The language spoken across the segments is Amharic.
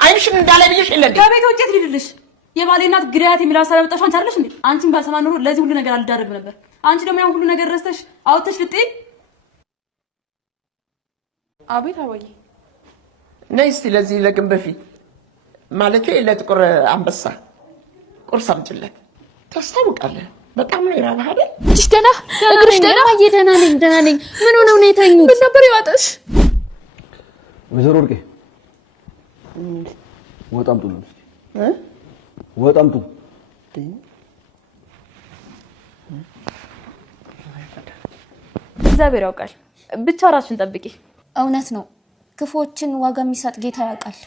አይንሽን እንዳለ ብዬሽ የለ እንዴ? ከቤት ውጭ ትልልሽ የባሌ እናት ግዳያት የሚል ሀሳብ ያመጣሽው አንቺ አይደለሽ እንዴ? አንቺን ባልሰማ ኖሮ ለዚህ ሁሉ ነገር አልዳረግም ነበር። አንቺ ደግሞ ያን ሁሉ ነገር ረስተሽ አውጥተሽ ልጥይ። አቤት አባዬ። ነይ እስቲ ለዚህ ለግን በፊት ማለቴ ለጥቁር አንበሳ ቁርስ አምጪለት። ታስታውቃለህ? በጣም ነው የራበህ አይደል? እሺ ደህና እግርሽ ደህና? ደህና ነኝ። ምን ሆነው ነው የተኙት? ምን ነበር ይዋጥሽ? ወይዘሮ ወርቄ ወጣም ጥሉ እስኪ ወጣም ጥሉ። እግዚአብሔር ያውቃል። ብቻ ራስሽን ጠብቂ። እውነት ነው። ክፉዎችን ዋጋ የሚሰጥ ጌታ ያውቃል።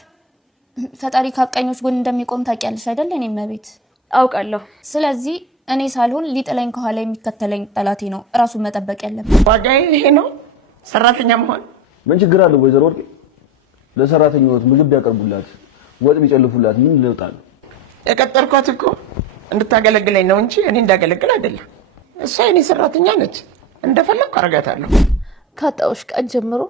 ፈጣሪ ከአቀኞች ጎን እንደሚቆም ታውቂያለሽ አይደል? እኔም መቤት አውቃለሁ። ስለዚህ እኔ ሳልሆን ሊጥለኝ ከኋላ የሚከተለኝ ጠላቴ ነው ራሱን መጠበቅ ያለበት። ዋጋዬ ይሄ ነው ሰራተኛ መሆን። ምን ችግር አለው ወይዘሮ ወርቄ? ለሰራተኞች ምግብ ቢያቀርቡላት ወጥ ቢጨልፉላት ምን ለውጣል? የቀጠርኳት እኮ እንድታገለግለኝ ነው እንጂ እኔ እንዳገለግል አይደለም። እሷ የኔ ሰራተኛ ነች። እንደፈለግኩ አደርጋታለሁ። ካጣውሽ ቀን ጀምሮ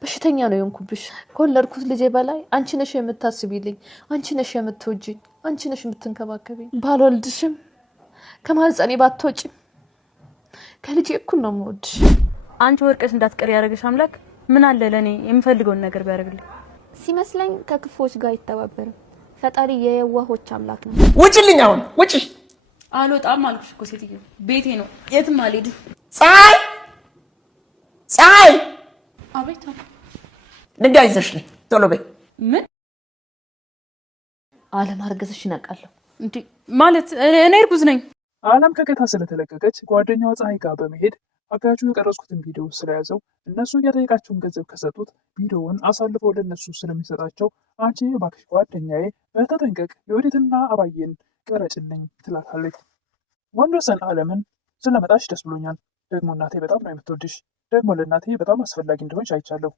በሽተኛ ነው የሆንኩብሽ። ከወለድኩት ልጄ በላይ አንቺ ነሽ የምታስቢልኝ፣ አንቺ ነሽ የምትወጂኝ፣ አንቺ ነሽ የምትንከባከቢኝ። ባልወልድሽም ከማህፀኔ ባትወጪም ከልጄ እኩል ነው የምወድሽ። አንቺ ወርቀሽ እንዳትቀር ያደረገሽ አምላክ ምን አለ ለኔ የምፈልገውን ነገር ቢያደርግልኝ። ሲመስለኝ ከክፉዎች ጋር ይተባበራል። ፈጣሪ የየዋሆች አምላክ ነው። ውጭልኝ! አሁን ውጪ! አልወጣም አልኩሽ እኮ ሴትዮ፣ ቤቴ ነው፣ የትም አልሄድም። ፀሐይ! አቤት። ድንጋይ ይዘሽ ነይ ቶሎ በይ። ምን አለማርገዝሽን አውቃለሁ እንዴ? ማለት እኔ እርጉዝ ነኝ። አለም ከገታ ስለተለቀቀች ጓደኛዋ ፀሐይ ጋር በመሄድ አጋጁ የቀረጽኩትን ቪዲዮ ስለያዘው እነሱ የጠየቃቸውን ገንዘብ ከሰጡት ቪዲዮውን አሳልፈው ለነሱ ስለሚሰጣቸው አንቺ እባክሽ ጓደኛዬ በተጠንቀቅ የወዴትና አባዬን ቀረጭልኝ ትላታለች። ወንዶሰን አለምን ስለመጣሽ ደስ ብሎኛል። ደግሞ እናቴ በጣም ነው የምትወድሽ። ደግሞ ለእናቴ በጣም አስፈላጊ እንደሆንሽ አይቻለሁ።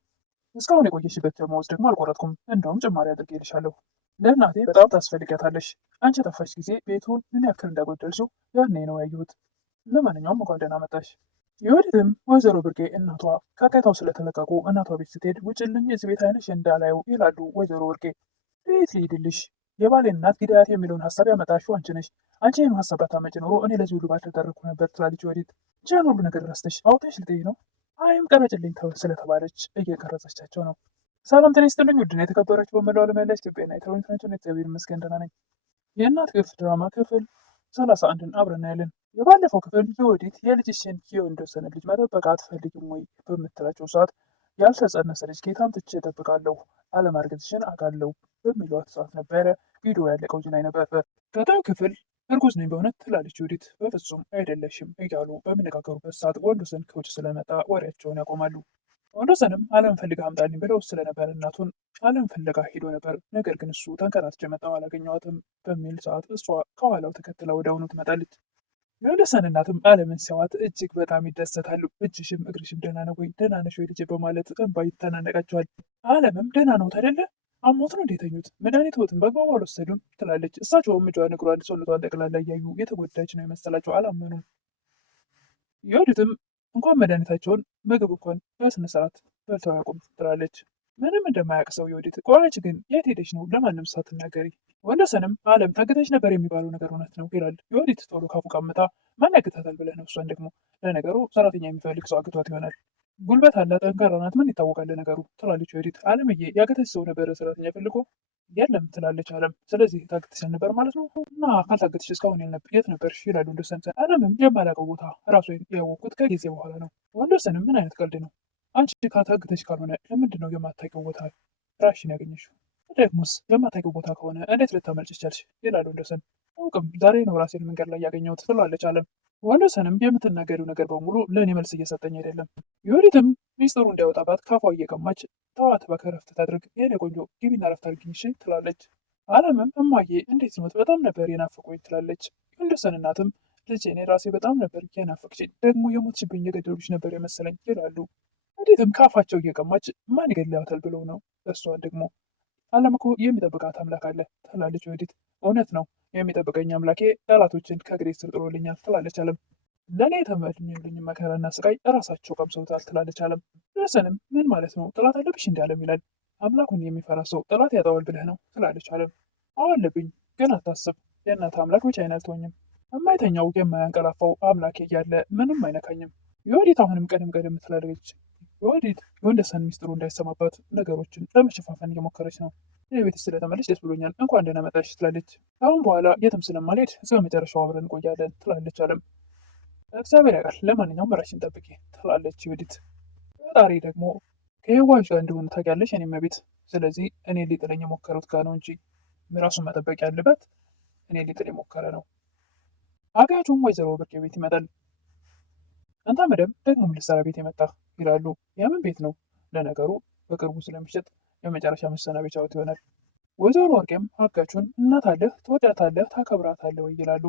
እስካሁን የቆየሽበት ደመወዝ ደግሞ አልቆረጥኩም፣ እንደውም ጭማሪ አድርጌልሻለሁ። ለእናቴ በጣም ታስፈልጊያታለሽ። አንቺ የጠፋሽ ጊዜ ቤቱን ምን ያክል እንዳጎደልሽው ያኔ ነው ያየሁት። ለማንኛውም እንኳን ደህና መጣሽ። የወዲትም ወይዘሮ ብርቄ እናቷ ከቀታው ስለተለቀቁ እናቷ ቤት ስትሄድ ውጭልኝ እዚህ ቤት አይነሽ እንዳላየው ይላሉ ወይዘሮ ወርቄ። ቤት ልሂድልሽ? የባሌ እናት ጊዳያት የሚለውን ሀሳብ ያመጣሽው አንቺ ነሽ። አንቺ ይህን ሀሳብ ባታመጪ ኖሮ እኔ ለዚህ ሁሉ ባልተደረግኩ ነበር ትላለች ወዲት። ቻን ሁሉ ነገር ረስተሽ አውጥተሽ ልትይ ነው? አይም ቀረጭልኝ ስለተባለች እየቀረጸቻቸው ነው። ሰላም ጤና ይስጥልኝ ውድና የተከበራችሁ በመላው ዓለም ያላችሁ ኢትዮጵያና ኤርትራውያን እግዚአብሔር ይመስገን ደህና ነኝ። የእናት ግፍ ድራማ ክፍል 31ን አብረን እናያለን። የባለፈው ክፍል የወዲት የልጅሽን የወንዶሰን ልጅ መጠበቅ አትፈልጊም ወይ በምትላቸው ሰዓት ያልተጸነሰ ልጅ ከየት አምጥቼ እጠብቃለሁ አለማርገዝሽን አውቃለሁ በሚሏት ሰዓት ነበረ ቪዲዮ ያለቀው ላይ ነበር። ቀጣዩ ክፍል እርጉዝ ነኝ በእውነት ትላለች ወዲት። በፍጹም አይደለሽም እያሉ በሚነጋገሩበት ሰዓት ወንዶሰን ከውጭ ስለመጣ ወሬያቸውን ያቆማሉ። ወንዶሰንም አለም ፈልጋ አምጣልኝ ብለው ስለነበር እናቱን አለም ፍለጋ ሄዶ ነበር። ነገር ግን እሱ ተንከራትቼ መጣሁ አላገኘኋትም በሚል ሰዓት እሷ ከኋላው ተከትላ ወዲያውኑ ትመጣለች። የወንዶሰን እናትም አለምን ሲያዋት እጅግ በጣም ይደሰታሉ። እጅሽም እግርሽም ደህና ነው ወይ ደህና ነሽ ወይ ልጄ በማለት እንባ ይተናነቃቸዋል። አለምም ደህና ነው አይደለ? አሞት ነው እንደተኙት መድኃኒትዎትን በአግባቡ አልወሰዱም ትላለች። እሳቸውም እጇን እግሯን ሰውነቷን ጠቅላላ እያዩ የተጎዳች ነው የመሰላቸው አላመኑም። የወዲትም እንኳን መድኃኒታቸውን ምግብ እንኳን በስነ ስርዓት በልተው ያውቁም ትላለች። ምንም እንደማያውቅ ሰው የወዲት ቆራች ግን የት ሄደች ነው ለማንም ሳትናገሪ። ወንዶሰንም አለም ታገተች ነበር የሚባለው ነገር እውነት ነው ይላል። የወዲት ቶሎ ካፉ ቀምታ ማን ያግታታል ብለህ ነው? እሷን ደግሞ ለነገሩ ሰራተኛ የሚፈልግ ሰው አግቷት ይሆናል። ጉልበት አላት፣ ጠንካራ ናት፣ ምን ይታወቃል ለነገሩ ትላለች ወዲት። አለምዬ ያገተች ሰው ነበረ ሰራተኛ ፈልጎ የለም ትላለች አለም። ስለዚህ ታግተሽ ነበር ማለት ነው? እና ካልታገተሽ እስካሁን የት ነበርሽ? ይላሉ ወንዶሰን። አለምም የማላውቀው ቦታ ራሱ ያወቅኩት ከጊዜ በኋላ ነው። ወንዶሰንም ምን አይነት ቀልድ ነው? አንቺ ታግተሽ ካልሆነ ለምንድን ነው የማታውቂው ቦታ ራስሽን ያገኘሽው? ደግሞስ የማታውቂው ቦታ ከሆነ እንዴት ልታመልጭ ቻልሽ? ይላሉ ወንዶሰን። አውቅም ዛሬ ነው ራሴን መንገድ ላይ ያገኘሁት ትላለች አለም። ወንዶሰንም የምትናገሪው ነገር በሙሉ ለእኔ መልስ እየሰጠኝ አይደለም። የወዲትም ሚስጥሩ እንዳይወጣባት ካፏ እየቀማች ተዋት እባክህ እረፍት ታድርግ የኔ ቆንጆ ግቢና እረፍት አድርጊኝ እሺ ትላለች። አለምም እማዬ እንዴት ነው በጣም ነበር የናፈቁኝ ትላለች። የወንዶሰን እናትም ልጄ እኔ ራሴ በጣም ነበር የናፈቅሽኝ፣ ደግሞ የሞትሽብኝ የገደሉሽ ነበር የመሰለኝ ይላሉ። ወዲትም ካፋቸው እየቀማች ማን ይገድላታል ብለው ነው። እሷን ደግሞ አለም እኮ የሚጠብቃት አምላክ አለ ትላለች ወዲት። እውነት ነው የሚጠብቀኝ አምላኬ ጠላቶችን ከእግሬ ስር ጥሎልኛል ትላለች አለም። ለእኔ የተመኙልኝ መከራና ስቃይ እራሳቸው ቀምሰውታል ትላለች አለም። ወንዶሰንም ምን ማለት ነው ጥላት አለብሽ እንዲ አለም ይላል። አምላኩን የሚፈራ ሰው ጠላት ያጠዋል ብለህ ነው ትላለች አለም። አዎ አለብኝ፣ ግን አታስብ፣ የእናት አምላክ ብቻዬን አልተወኝም። የማይተኛው የማያንቀላፋው አምላኬ እያለ ምንም አይነካኝም። የወዲት አሁንም ቀደም ትላለች። የወዲት የወንደሰን ሚስጥሩ እንዳይሰማባት ነገሮችን ለመሸፋፈን እየሞከረች ነው። የቤት ስለተመለሽ ደስ ብሎኛል፣ እንኳን ደህና መጣሽ ትላለች። አሁን በኋላ የትም ስለማልሄድ እስከ መጨረሻው አብረን እንቆያለን ትላለች አለም። እግዚአብሔር ያውቃል፣ ለማንኛውም ራስሽን ጠብቂ ትላለች የወዲት። ፈጣሪ ደግሞ ከየዋሽ ጋር እንደሆነ ታውቂያለሽ የኔ እመቤት። ስለዚህ እኔ ሊጥለኝ የሞከሩት ጋር ነው እንጂ ራሱን መጠበቅ ያለበት እኔ ሊጥል የሞከረ ነው። አጋቹም ወይዘሮ ብርቄ ቤት ይመጣል። አንተ መደብ ደግሞ ምን ልትሰራ ቤት የመጣ ይላሉ። የምን ቤት ነው? ለነገሩ በቅርቡ ስለሚሸጥ የመጨረሻ መሰናበቻዎት ይሆናል። ወይዘሮ ወርቄም አጋቹን እናት አለህ፣ ትወዳታለህ፣ ታከብራታለህ ወይ ይላሉ።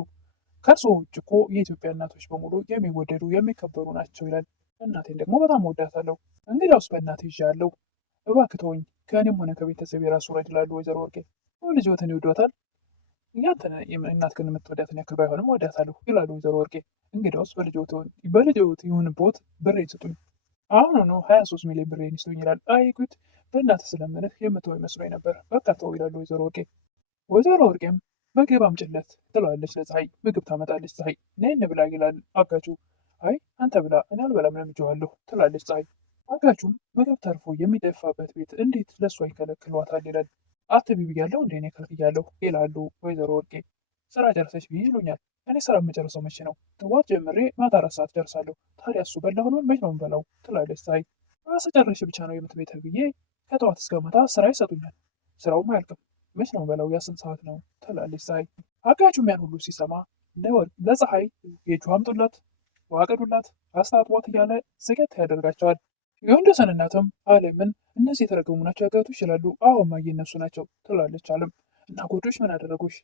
ከእርሶ ውጭ እኮ የኢትዮጵያ እናቶች በሙሉ የሚወደዱ የሚከበሩ ናቸው ይላል። እናቴን ደግሞ በጣም ወዳታለሁ። እንግዲያውስ በእናቴ ይዣለሁ፣ እባክህ ተወኝ፣ ከእኔም ሆነ ከቤተሰብ የራሱ ረድ ይላሉ ወይዘሮ ወርቄ። ልጅዎትን ይወዷታል? ያንተን እናትህን የምትወዳትን ያክል ባይሆንም ወዳታለሁ ይላሉ ወይዘሮ ወርቄ። እንግዲያውስ በልጅዎት ይሁንብዎት፣ ብሬን ስጡኝ፣ አሁኑኑ 23 ሚሊዮን ብሬን ይስጡኝ ይላል። አይ ጉድ፣ በእናትህ ስለምንህ የምትወው መስሎኝ ነበር፣ በቃ ተወው ይላሉ ወይዘሮ ወርቄ። ወይዘሮ ወርቄም ምግብ አምጪለት ትለዋለች ለፀሐይ። ምግብ ታመጣለች ፀሐይ። ነይ እንብላ ይላል አጋቹ። አይ አንተ ብላ፣ እኔ አልበላም ለምጄዋለሁ ትላለች ፀሐይ። አጋቹም ምግብ ተርፎ የሚደፋበት ቤት እንዴት ለእሷ ይከለክሏታል ይላል። አትቢ ብያለሁ እንደ እኔ ከልክያለሁ ይላሉ ወይዘሮ ወርቄ። ስራ ጨርሰች ብዬ ይሉኛል። እኔ ስራ የምጨርሰው መቼ ነው? ጥዋት ጀምሬ ማታ 4 ሰዓት ደርሳለሁ። ታዲያ እሱ በላ ሆኖን መች ነው የምበላው ትላለች ፀሐይ። ራስ ጨርሽ ብቻ ነው የምትቤተው ብዬ ከጠዋት እስከ ማታ ስራ ይሰጡኛል። ስራውም አያልቅም። መች ነው በላው? ያ ስንት ሰዓት ነው ትላለች ፀሐይ። አጋቹም ያን ሁሉ ሲሰማ ለፀሐይ የእጁ አምጡላት፣ ዋቅዱላት፣ አስታጥቧት እያለ ዝገት ያደርጋቸዋል። የወንደሰን እናትም አለምን እነዚህ የተረገሙ ናቸው ያጋቱ ይችላሉ። አዎ እማዬ እነሱ ናቸው ትላለች አለም። እና ጎዶች ምን አደረጉሽ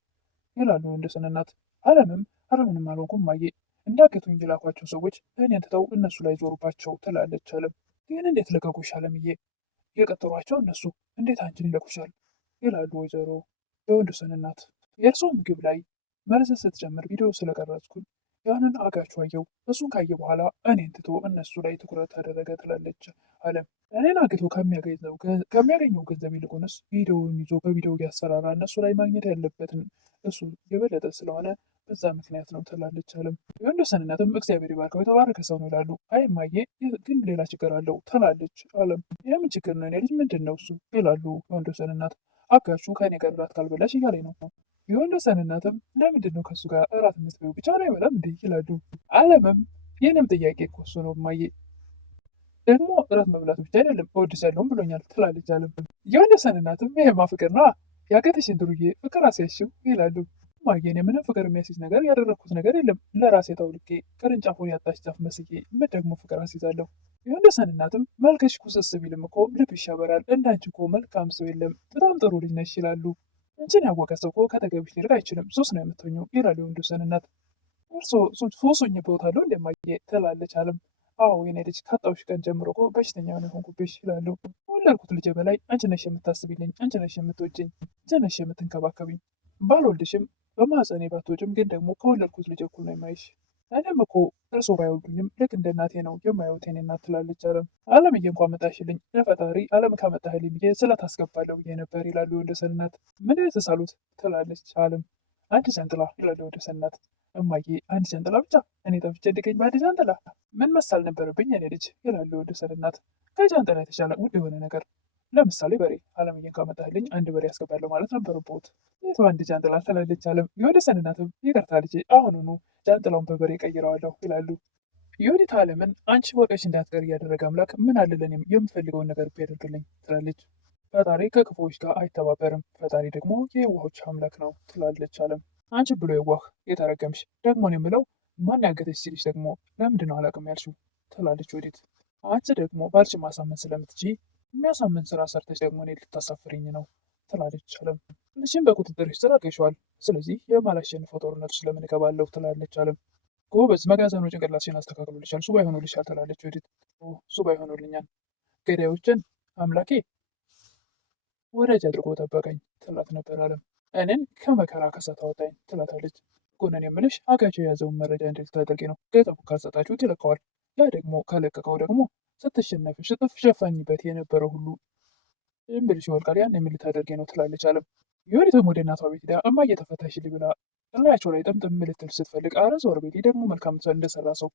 ይላሉ የወንደሰን እናት። አለምም ኧረ ምንም አልሆንኩም እማዬ፣ እንዳገቱኝ የላኳቸው ሰዎች እኔን ትተው እነሱ ላይ ዞሩባቸው ትላለች አለም። ግን እንዴት ለቀቁሽ አለምዬ? የቀጠሯቸው እነሱ እንዴት አንቺን ይለቁሻል ይላሉ ወይዘሮ የወንደሰን እናት። የእርሶ ምግብ ላይ መርዝ ስትጨምር ቪዲዮ ስለቀረጽኩኝ ያንን አጋቹ አየው። እሱን ካየ በኋላ እኔን ትቶ እነሱ ላይ ትኩረት አደረገ ትላለች አለም። እኔን አግቶ ከሚያገኘው ገንዘብ ይልቁንስ ቪዲዮውን ይዞ በቪዲዮ እያሰራራ እነሱ ላይ ማግኘት ያለበትን እሱ የበለጠ ስለሆነ በዛ ምክንያት ነው ትላለች አለም። የወንደሰን እናትም እግዚአብሔር ይባርከው የተባረከ ሰው ነው ይላሉ። አይ እማዬ፣ ግን ሌላ ችግር አለው ትላለች አለም። የምን ችግር ነው የኔ ልጅ? ምንድን ነው እሱ ይላሉ የወንደሰን እናት። አጋቹ ከእኔ ጋር እራት ካልበላሽ እያለኝ ነው። የወንደሰን እናትም ለምንድን ነው ከእሱ ጋር እራት የምትበይው? ብቻውን አይበላም እንዴ ይላሉ። አለምም የእኔም ጥያቄ እኮ እሱ ነው እማዬ፣ ደግሞ እራት መብላት ብቻ አይደለም እወድሻለሁም ብሎኛል ትላለች አለም። የወንደሰን እናትም ይሄማ ፍቅር ነዋ፣ ያገተሽን ድሩዬ ፍቅር አስያዝሽው ይላሉ። እማዬ፣ እኔ ምንም ፍቅር የሚያስይዝ ነገር ያደረግኩት ነገር የለም፣ ለራሴ ተውልቄ ቅርንጫፉን ያጣች ዛፍ መስዬ ምን ደግሞ ፍቅር አስይዛለሁ። የወንደሰን እናትም መልክሽ ኩስስ ቢልም እኮ ልብሽ ያበራል፣ እንዳንቺ እኮ መልካም ሰው የለም፣ በጣም ጥሩ ልጅ ነሽ ይላሉ። አንቺን ያወቀ ሰው እኮ ከአጠገብሽ ሊርቅ አይችልም፣ ሱስ ነው የምትሆኚው ይላሉ የወንደሰን እናት። እርሶ ሱስ ሆኜብዎታል እንደማየ ትላለች አለም። አዎ የኔ ልጅ ካጣሁሽ ቀን ጀምሮ እኮ በሽተኛ ነው የሆንኩብሽ ይላሉ። ከወለድኩት ልጄ በላይ አንቺ ነሽ የምታስቢልኝ፣ አንቺ ነሽ የምትወጂኝ፣ አንቺ ነሽ የምትንከባከቢኝ። ባልወልድሽም በማህፀኔ ባትወጪም ግን ደግሞ ከወለድኩት ልጄ እኩል ነው የማይሽ። እኔም እኮ እርሶ ባይወልዱኝም ልክ እንደ እናቴ ነው የማየውት የኔ እናት ትላለች አለም። አለምዬ እንኳን መጣሽልኝ፣ ለፈጣሪ አለም ካመጣህልኝ ብዬ ስለታስገባለሁ ብዬ ነበር ይላሉ የወንደሰን እናት። ምን የተሳሉት ትላለች አለም። አንድ ጃንጥላ ይላሉ የወንደሰን እናት። እማዬ፣ አንድ ጃንጥላ ብቻ? እኔ ጠፍቼ እንድገኝ በአንድ ጃንጥላ? ምን መሳል ነበረብኝ የኔ ልጅ ይላሉ የወንደሰን እናት። ከጃንጥላ የተሻለ ውድ የሆነ ነገር፣ ለምሳሌ በሬ። አለምዬን ካመጣህልኝ አንድ በሬ ያስገባለሁ ማለት ነበረብዎት። የቱ አንድ ጃንጥላ ትላለች አለም። የወንደሰን እናትም ይቅርታ ልጄ፣ አሁኑኑ ጃንጥላውን በበሬ ቀይረዋለሁ ይላሉ። የወዲት አለምን አንቺ ወርቀሽ እንዳትቀር እያደረገ አምላክ ምን አለ ለእኔም የምፈልገውን ነገር ቢያደርግልኝ ትላለች። ፈጣሪ ከክፉዎች ጋር አይተባበርም፣ ፈጣሪ ደግሞ የዋሆች አምላክ ነው ትላለች አለም። አንቺ ብሎ የዋህ የተረገምሽ፣ ደግሞ ነው የምለው ማን ያገተች ሲልሽ ደግሞ ለምንድን ነው አላውቅም ያልሽው ትላለች ወዲት። አንቺ ደግሞ ባልሽን ማሳመን ስለምትችይ የሚያሳምን ስራ ሰርተች ደግሞ እኔ ልታሳፍርኝ ነው ትላለች አለም። ልጅሽን በቁጥጥርሽ ስር አድርገሽዋል፣ ስለዚህ የማላሸንፈው ጦርነት ውስጥ ለምን እገባለሁ ትላለች አለም። ጎበዝ፣ መጋዘኑ ጭንቅላትሽን አስተካክሎልሻል፣ ሱባ ይሆኑልሻል ትላለች ወዲት። ሱባ ይሆኑልኛል፣ ገዳዮችን አምላኬ ወዳጅ አድርጎ ጠበቀኝ ትላት ነበር አለም። እኔን ከመከራ ከሳት አወጣኝ ትላታለች። ጎነን የምልሽ አጋቹ የያዘውን መረጃ እንዴት ልታደርጊ ነው? ገንዘቡ ካልሰጣችሁት ይለቀዋል። ያ ደግሞ ከለቀቀው ደግሞ ስትሸነፊ ስትሸፈኝበት የነበረው ሁሉ እምብልሽ ይወልቃል። ያን የሚል ታደርጌ ነው ትላለች አለም። የወዲትም ወደ እናቷ ቤት ሄዳ እማዬ ተፈታሽልኝ ብላ እላያቸው ላይ ጥምጥም ልትል ስትፈልግ አረ ዞር ቤቴ ደግሞ መልካም እንደሰራ ሰው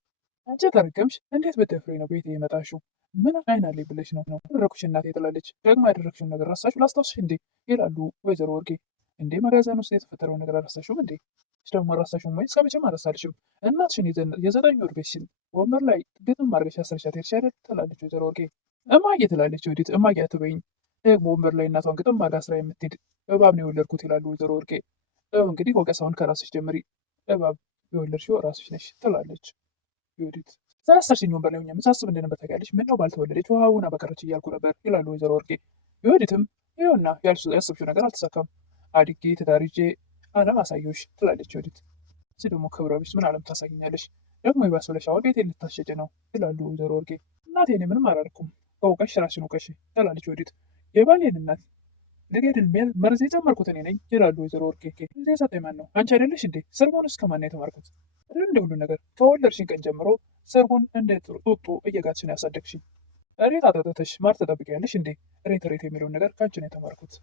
አንቺ ተረገምሽ፣ እንዴት ብትደፍሬ ነው ቤቴ የመጣሽው? ምን አይን አለኝ ብለሽ ነው ያደረኩሽ እናቴ ትላለች። ደግሞ ያደረግሽውን ነገር ረሳሽው ላስታውስሽ እንዴ ይላሉ ወይዘሮ ወርቄ። እንዴ መጋዘን ውስጥ የተፈጠረውን ነገር አረሳሽውም እንዴ? ደግሞ አረሳሽውም ወይ? እስከመቼም አረሳልሽም። እናትሽን የ9 ወር ቤትሽን ወንበር ላይ ግጥም አድርገሽ አስረሻት ሄድሽ አይደል ትላለች ወይዘሮ ወርቄ። እማዬ ትላለች ወዲት። እማዬ አትበይኝ ደግሞ ወንበር ላይ እናቷን ግጥም አድርጋ ስራ የምትሄድ እባብ ነው የወለድኩት ይላሉ ወይዘሮ ወርቄ። እንግዲህ ወቀሳውን ከራስሽ ጀምሪ፣ እባብ የወለድሽው ራስሽ ነሽ ትላለች ዮዲት። ሳያሰርሽኝ ወንበር ላይ ሆኜ ምሳስብ እንደነበር ታውቂያለሽ። ምነው ባልተወለደች ውሃውን በቀረች እያልኩ ነበር ይላሉ ወይዘሮ ወርቄ። ዮዲትም ይኸውና ያሰብሽው ነገር አልተሳካም፣ አድጌ ትዳር ይዤ አለም አሳየሁሽ ትላለች ዮዲት። እዚህ ደግሞ ክብረ ቢስ ምን አለም ታሳይኛለሽ? ደግሞ ይባስ ብለሽ አሁን ቤቴን ልታሸጭ ነው ይላሉ ወይዘሮ ወርቄ። እናቴ እኔ ምንም አላደረኩም፣ ከውቀሽ ራስሽን ውቀሽ ትላለች ዮዲት። የባሌን እናት ልገድል መርዝ የጨመርኩት እኔ ነኝ ይላሉ ወይዘሮ ወርቄ። እንዴ ሰጠኝ ማን ነው? አንቺ አይደለሽ እንዴ? ሰርጎንስ ከማን ነው የተማርኩት? እንደ ሁሉ ነገር ከወለድሽኝ ቀን ጀምሮ ሰርጉን እንደ ጡጦ እየጋትሽን ያሳደግሽኝ። እሬት አጠጥተሽ ማር ትጠብቂያለሽ እንዴ? ሬት የሚለውን ነገር ከአንቺ ነው የተማርኩት።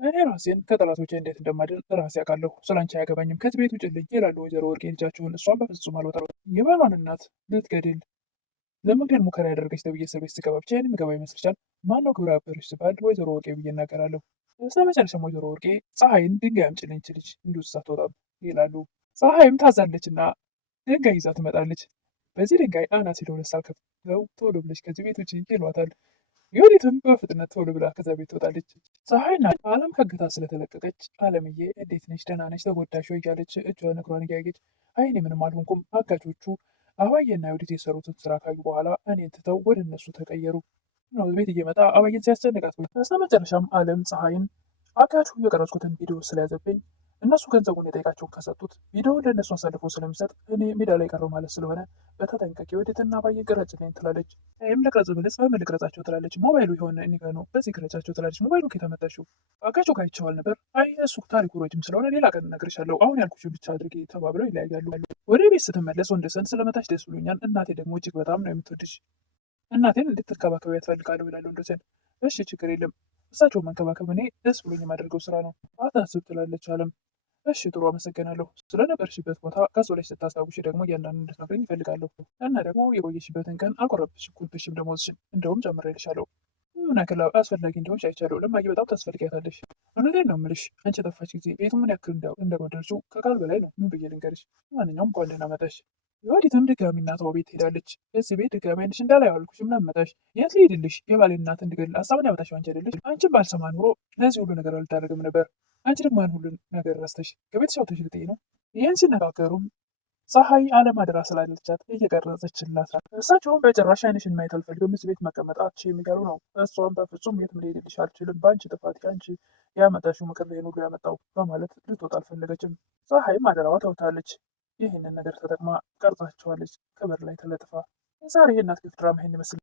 እኔ ራሴን ከጠላቶቼ እንዴት እንደማድን ራሴ ያውቃለሁ። ስላንቺ አያገባኝም፣ ከዚህ ቤት ውጭልኝ ይላሉ ወይዘሮ ወርቄ ልጃቸውን። እሷን በፍጹም አልወጣም። የባሏን እናት ልትገድል ለመግደል ሙከራ ያደረገች ተብዬ እስር ቤት ስገባ ብቻዬን የምገባ ይመስልሻል? ማነው ግብረ አበርሽ ስባል ወይዘሮ ወርቄ ብዬ እናገራለሁ። በስተ መጨረሻም ወይዘሮ ወርቄ ፀሐይን ድንጋይ አምጪልኝ ችልች እንዲሁ ሳትወጣም ይላሉ። ፀሐይም ታዛለች እና ድንጋይ ይዛ ትመጣለች። በዚህ ድንጋይ አናት ሄደ ሁለት ሳልከፍለው ቶሎ ብለሽ ከዚህ ቤት ውጭ ይሏታል። ዮዲትም በፍጥነት ቶሎ ብላ ከዛ ቤት ትወጣለች። ፀሐይና አለም ከግታ ስለተለቀቀች አለምዬ እንዴት ነች? ደህና ነች? ተጎዳሽ ወይ? እያለች እጇን እግሯን እያየች አይኔ ምንም አልሆንኩም። አጋቾቹ አባዬና ዮዲት የሰሩትን ስራ ካዩ በኋላ እኔን ትተው ወደ እነሱ ተቀየሩ ነው ቤት እየመጣ አባዬን ሲያስጨንቃት። በስተመጨረሻም አለም ፀሐይን አጋቹ የቀረጽኩትን ቪዲዮ ስለያዘብኝ እነሱ ገንዘቡን የጠየቃቸውን ከሰጡት ቪዲዮውን ለእነሱ አሳልፎ ስለሚሰጥ እኔ ሜዳ ላይ ቀረው ማለት ስለሆነ በተጠንቀቂ ወዴትና አባዬ ቅረጭልኝ ትላለች። ይህም ልቅረጽ ብልጽ በምን ልቅረጻቸው ትላለች። ሞባይሉ የሆነ እኔ ጋ ነው፣ በዚህ ቅረጫቸው ትላለች። ሞባይሉ ከየተመጣችው አጋቹ ጋር ይቸዋል ነበር። አይ እሱ ታሪኩ ረጅም ስለሆነ ሌላ ቀን እነግርሻለሁ፣ አሁን ያልኩሽን ብቻ አድርጌ ተባብለው ይለያያሉ። ወደ ቤት ስትመለስ ወንደሰን ስለመታች ደስ ብሎኛል፣ እናቴ ደግሞ እጅግ በጣም ነው የምትወድሽ፣ እናቴን እንድትንከባከቢያት እፈልጋለሁ ይላሉ ወንደሰን። እሺ ችግር የለም፣ እሳቸውን መንከባከብ እኔ ደስ ብሎኝ የማደርገው ስራ ነው፣ አታስብ ትላለች አለም። እሺ ጥሩ አመሰግናለሁ። ስለነበርሽበት ቦታ ከሱ ላይ ስታስታውሽ ደግሞ እያንዳንዱ እንድትነግረኝ ይፈልጋለሁ እና ደግሞ የቆየሽበትን ቀን አልቆረብሽም ደሞዝሽን እንደውም ጨምሬልሻለሁ። ምን ያክል አስፈላጊ እንደሆንሽ አይቻለሁ። ለማየ በጣም ታስፈልጊያታለሽ። እውነቴን ነው የምልሽ። አንቺ የጠፋሽ ጊዜ ቤቱ ምን ያክል እንደጎደልሽው ከቃል በላይ ነው። ምን ብዬ ልንገርሽ? ማንኛውም እንኳን ደህና መጣሽ። የወዲትም ድጋሚ እናቷ ቤት ሄዳለች። እዚህ ቤት ድጋሚ አይንሽ እንዳላይ አልኩሽም። ለምን መጣሽ? የት ልሄድልሽ? የባሌን እናት እንድገድል ሀሳብን ያመጣሽው አንቺ አይደለሽ? አንቺን ባልሰማ ኑሮ ለዚህ ሁሉ ነገር አልዳረግም ነበር። አንቺ ደግሞ ያን ሁሉ ነገር ረስተሽ ከቤት ሰውተሽ ልትይ ነው። ይህን ሲነጋገሩም ፀሐይ አለም አደራ ስላለቻት እየቀረጸችላት ነው። እሳቸውም በጭራሽ አይንሽን ማየት አልፈልግም፣ እዚህ ቤት መቀመጥ አትችይም የሚገሩ ነው። እሷም በፍጹም የትም ልሄድልሽ አልችልም፣ በአንቺ ጥፋት አንቺ ያመጣሽው ምክር ይሄን ሁሉ ያመጣው በማለት ልትወጣ አልፈለገችም። ፀሐይም አደራዋ ተውታለች። ይህንን ነገር ተጠቅማ ቀርጻቸዋለች፣ ክብር ላይ ተለጥፋ። የዛሬ የእናት ግፍ ድራማ ይሄን ይመስል